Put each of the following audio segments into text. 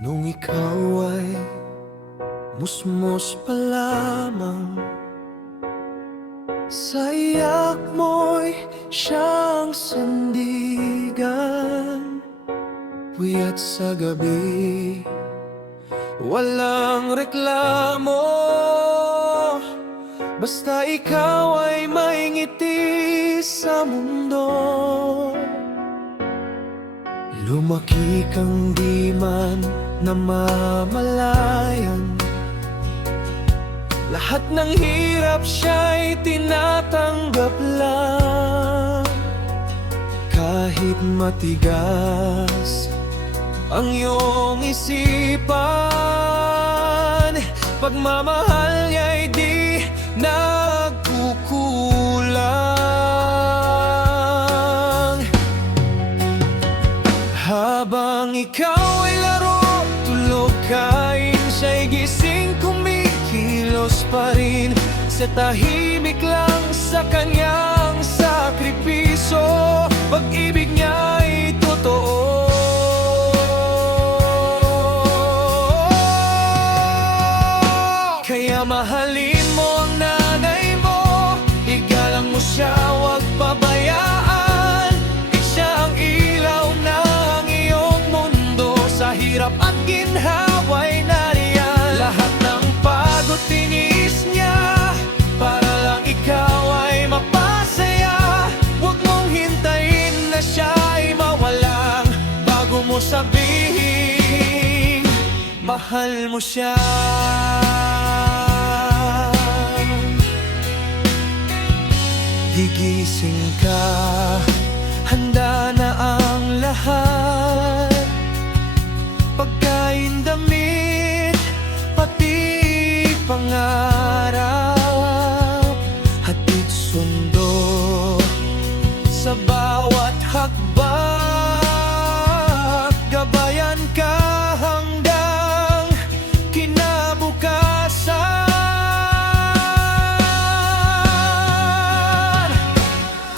Nung ikaw ay musmos pa lamang, sa iyak mo'y siyang sandigan. Puyat sa gabi, walang reklamo, basta ikaw ay may ngiti sa mundo. Lumaki kang di man namamalayan, lahat ng hirap siya'y tinatanggap lang. Kahit matigas ang iyong isipan, pagmamahal niya'y di nagkukulang. Habang ikaw ay laro, tulog, kain, siya'y gising, kumikilos pa rin sa tahimik lang sa kanyang sakripisyo. Pag-ibig niya'y totoo. Kaya mahalin mo ang nanay mo, igalang mo siya, huwag pabayaan. Siya ang ilaw ng iyong mundo, sa hirap at ginhawa'y nariyan. Lahat ng pagod tiniis niya, para lang ikaw ay mapasaya. Huwag mong hintayin na siya'y mawalang, bago mo sabihin mahal mo siya. Gigising ka, handa na ang lahat, pagkain, damit, pati pangarap. Hatid sundo sa bawat hakbang, gabayan ka hanggang kinabukasan.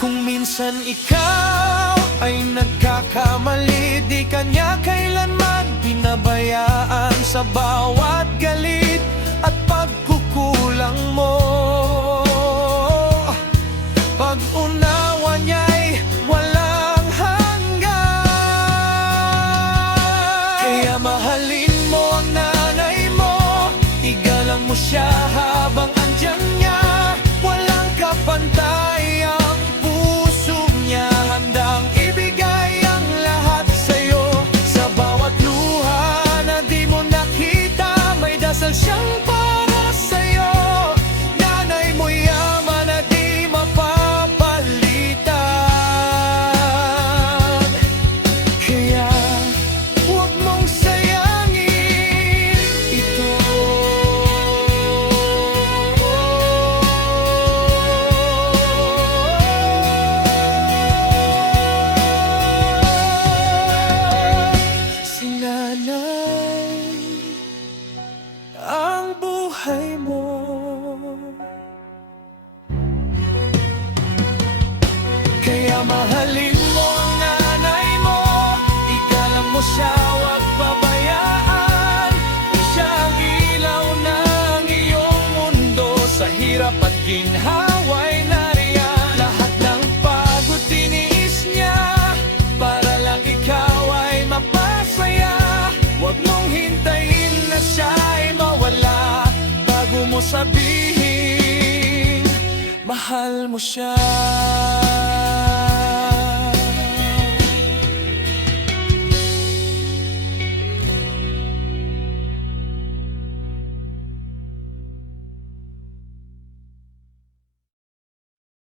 Kung minsan ikaw ay nagkakamali, di kanya kailanman pinabayaan. Sa bawat galit at pagkukulang mo, pag-unawa niya'y walang hanggan. Kaya mahalin mo ang nanay mo, igalang mo siya habang andyan niya. Walang kapantay ang puso niya, handang ibigay ang lahat sa'yo. Sa bawat luha na di mo nakita, may dasal siyang para sa'yo. Nanay mo yaman na di mapapalitan, kaya huwag mong sayangin ito. Si nanay ang buhay mo. Kaya mahalin mo ang nanay mo, igalang mo siya, huwag pabayaan. Siya ang ilaw ng iyong mundo, sa hirap at ginhawa'y nariyan. Lahat ng pagod tiniis niya, para lang ikaw ay mapasaya. Huwag mong hintayin na siya'y mawala, bago mo sabihin mahal mo siya.